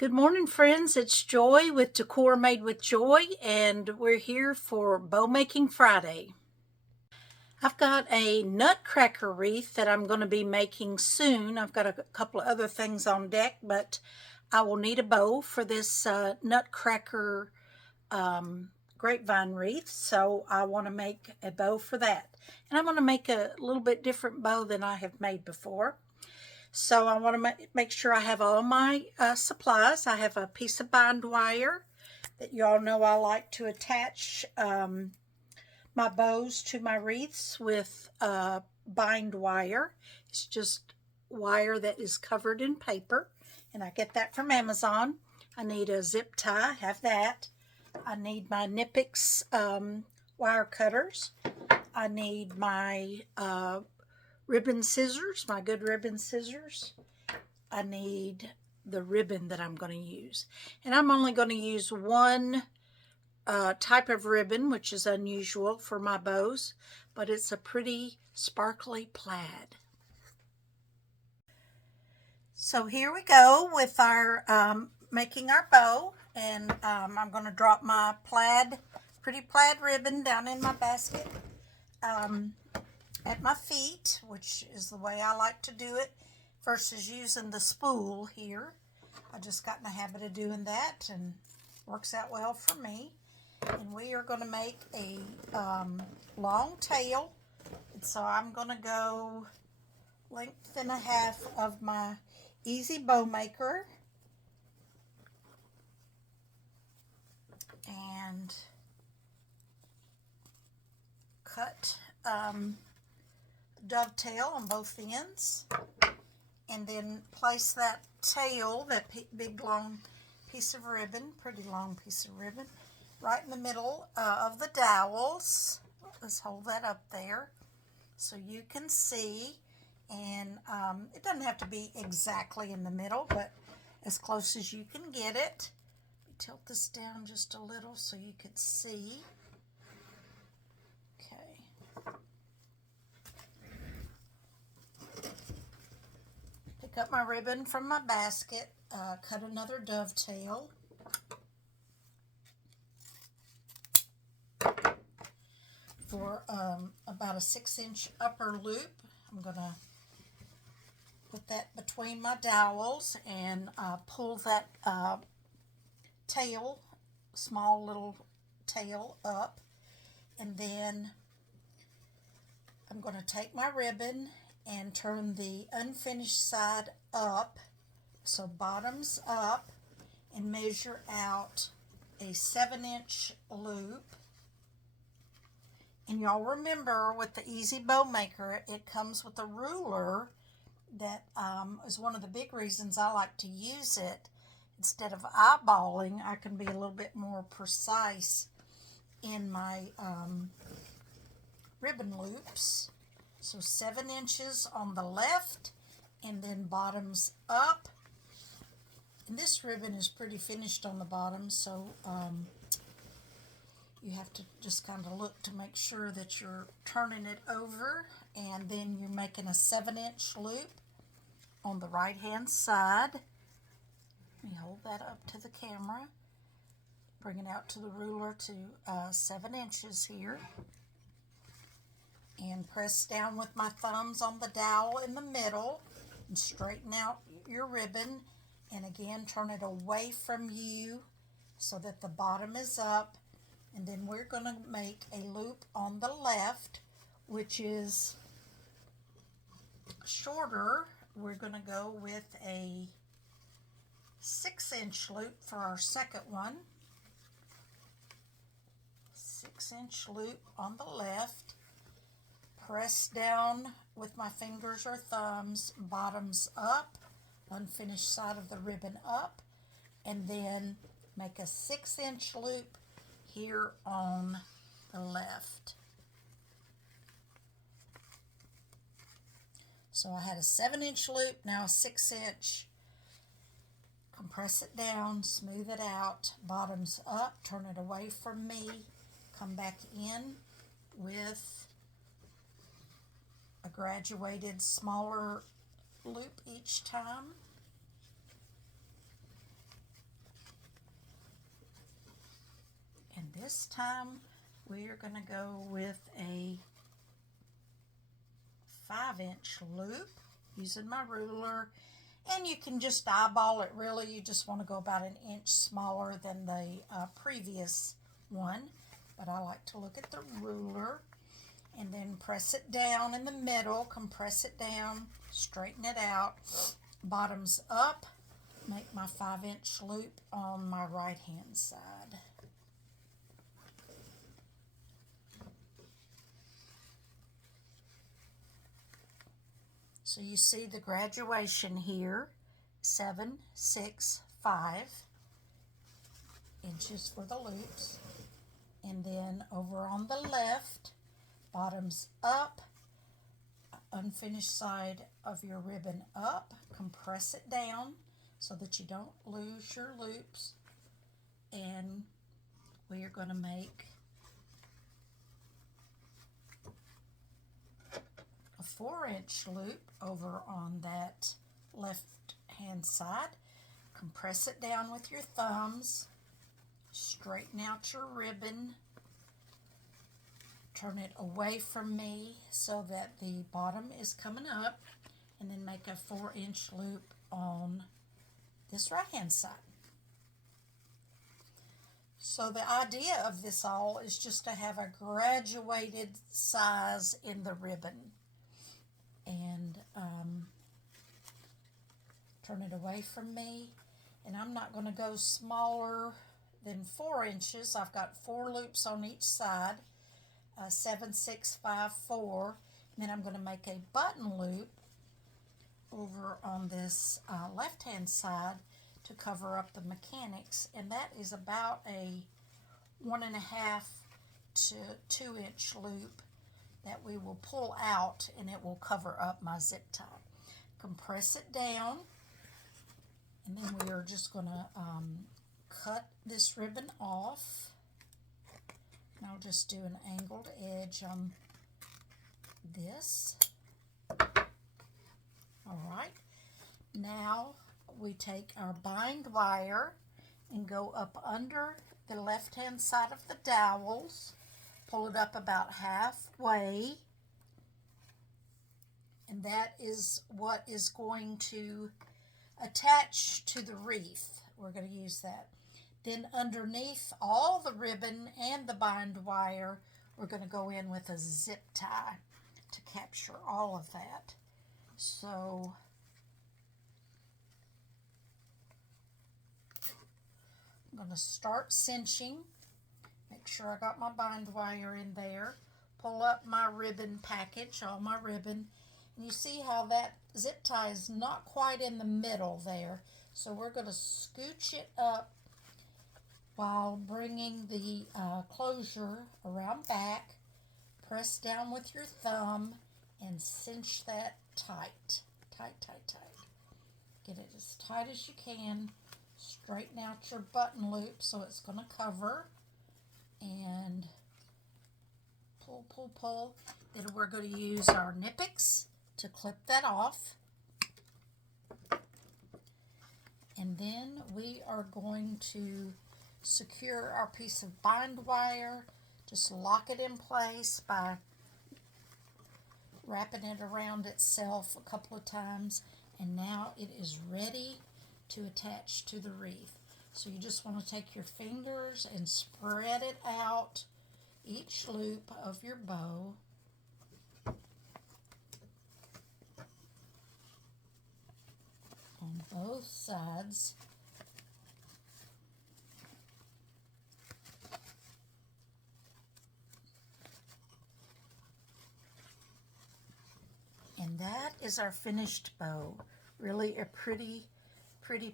Good morning, friends. It's Joy with Decor Made with Joy, and we're here for Bow Making Friday. I've got a nutcracker wreath that I'm going to be making soon. I've got a couple of other things on deck, but I will need a bow for this nutcracker grapevine wreath, so I want to make a bow for that. And I'm going to make a little bit different bow than I have made before. So I want to make sure I have all my supplies. I have a piece of bind wire that you all know I like to attach my bows to my wreaths with bind wire. It's just wire that is covered in paper, and I get that from Amazon. I need a zip tie, have that. I need my Nipix wire cutters. I need my ribbon scissors, my good ribbon scissors. I need the ribbon that I'm going to use. And I'm only going to use one type of ribbon, which is unusual for my bows, but it's a pretty sparkly plaid. So here we go with our making our bow, and I'm going to drop my pretty plaid ribbon down in my basket. At my feet, which is the way I like to do it, versus using the spool here. I just got in the habit of doing that, and works out well for me. And we are going to make a long tail, and so I'm going to go length and a half of my Easy Bow Maker, and cut dovetail on both ends, and then place that tail, that big long piece of ribbon, pretty long piece of ribbon, right in the middle of the dowels. Let's hold that up there so you can see. And it doesn't have to be exactly in the middle, but as close as you can get it. Tilt this down just a little so you could see. Pick up my ribbon from my basket, cut another dovetail. For about a 6-inch upper loop. I'm going to put that between my dowels and pull that tail, small little tail up. And then I'm going to take my ribbon and turn the unfinished side up, so bottoms up, and measure out a 7-inch loop. And y'all remember, with the Easy Bow Maker, it comes with a ruler. That is one of the big reasons I like to use it. Instead of eyeballing, I can be a little bit more precise in my ribbon loops. So 7 inches on the left, and then bottoms up. And this ribbon is pretty finished on the bottom, so you have to just kind of look to make sure that you're turning it over, and then you're making a 7-inch loop on the right hand side. Let me hold that up to the camera. Bring it out to the ruler to 7 inches here. And press down with my thumbs on the dowel in the middle and straighten out your ribbon. And again, turn it away from you so that the bottom is up. And then we're going to make a loop on the left, which is shorter. We're going to go with a 6-inch loop for our second one. 6-inch loop on the left. Press down with my fingers or thumbs, bottoms up, unfinished side of the ribbon up, and then make a 6-inch loop here on the left. So I had a 7-inch loop, now a 6-inch. Compress it down, smooth it out, bottoms up, turn it away from me, come back in with a graduated smaller loop each time. this time we are going to go with a 5-inch loop using my ruler, and you can just eyeball it. Really, you just want to go about an inch smaller than the previous one, but I like to look at the ruler and then press it down in the middle, compress it down, straighten it out, bottoms up, make my 5-inch loop on my right hand side. So you see the graduation here, 7, 6, 5 inches for the loops. And then over on the left, bottoms up, unfinished side of your ribbon up, compress it down so that you don't lose your loops. And we are going to make a 4-inch loop over on that left hand side. Compress it down with your thumbs, straighten out your ribbon, turn it away from me so that the bottom is coming up, and then make a 4-inch loop on this right hand side. So the idea of this all is just to have a graduated size in the ribbon. And turn it away from me, and I'm not going to go smaller than 4 inches. I've got 4 loops on each side, 7, 6, 5, 4, and then I'm going to make a button loop over on this left hand side to cover up the mechanics, and that is about a 1.5 to 2-inch loop that we will pull out, and it will cover up my zip tie. Compress it down, and then we are just going to cut this ribbon off. And I'll just do an angled edge on this. All right, now we take our bind wire and go up under the left hand side of the dowels, pull it up about halfway, and that is what is going to attach to the wreath. We're going to use that. Then underneath all the ribbon and the bind wire, we're going to go in with a zip tie to capture all of that. So I'm going to start cinching. Make sure I got my bind wire in there. Pull up my ribbon package, all my ribbon. And you see how that zip tie is not quite in the middle there. So we're going to scooch it up while bringing the closure around back. Press down with your thumb and cinch that tight. Tight, tight, tight. Get it as tight as you can. Straighten out your button loop so it's going to cover. And pull, pull, pull. Then we're going to use our Knipex to clip that off. And then we are going to secure our piece of bind wire. Just lock it in place by wrapping it around itself a couple of times. And now it is ready to attach to the wreath. So you just want to take your fingers and spread it out each loop of your bow. On both sides. And that is our finished bow. Really a pretty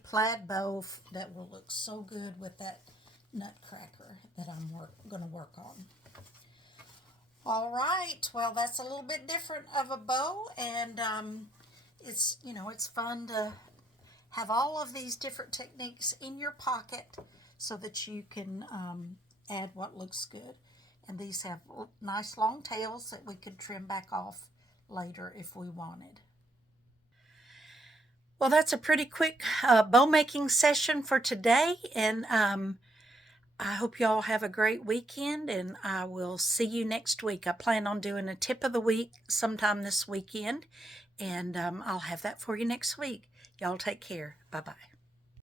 plaid bow that will look so good with that nutcracker that I'm going to work on. All right, well, that's a little bit different of a bow, and it's fun to have all of these different techniques in your pocket so that you can add what looks good. And these have nice long tails that we could trim back off later if we wanted. Well, that's a pretty quick bow making session for today, and I hope y'all have a great weekend, and I will see you next week. I plan on doing a tip of the week sometime this weekend, and I'll have that for you next week. Y'all take care. Bye bye.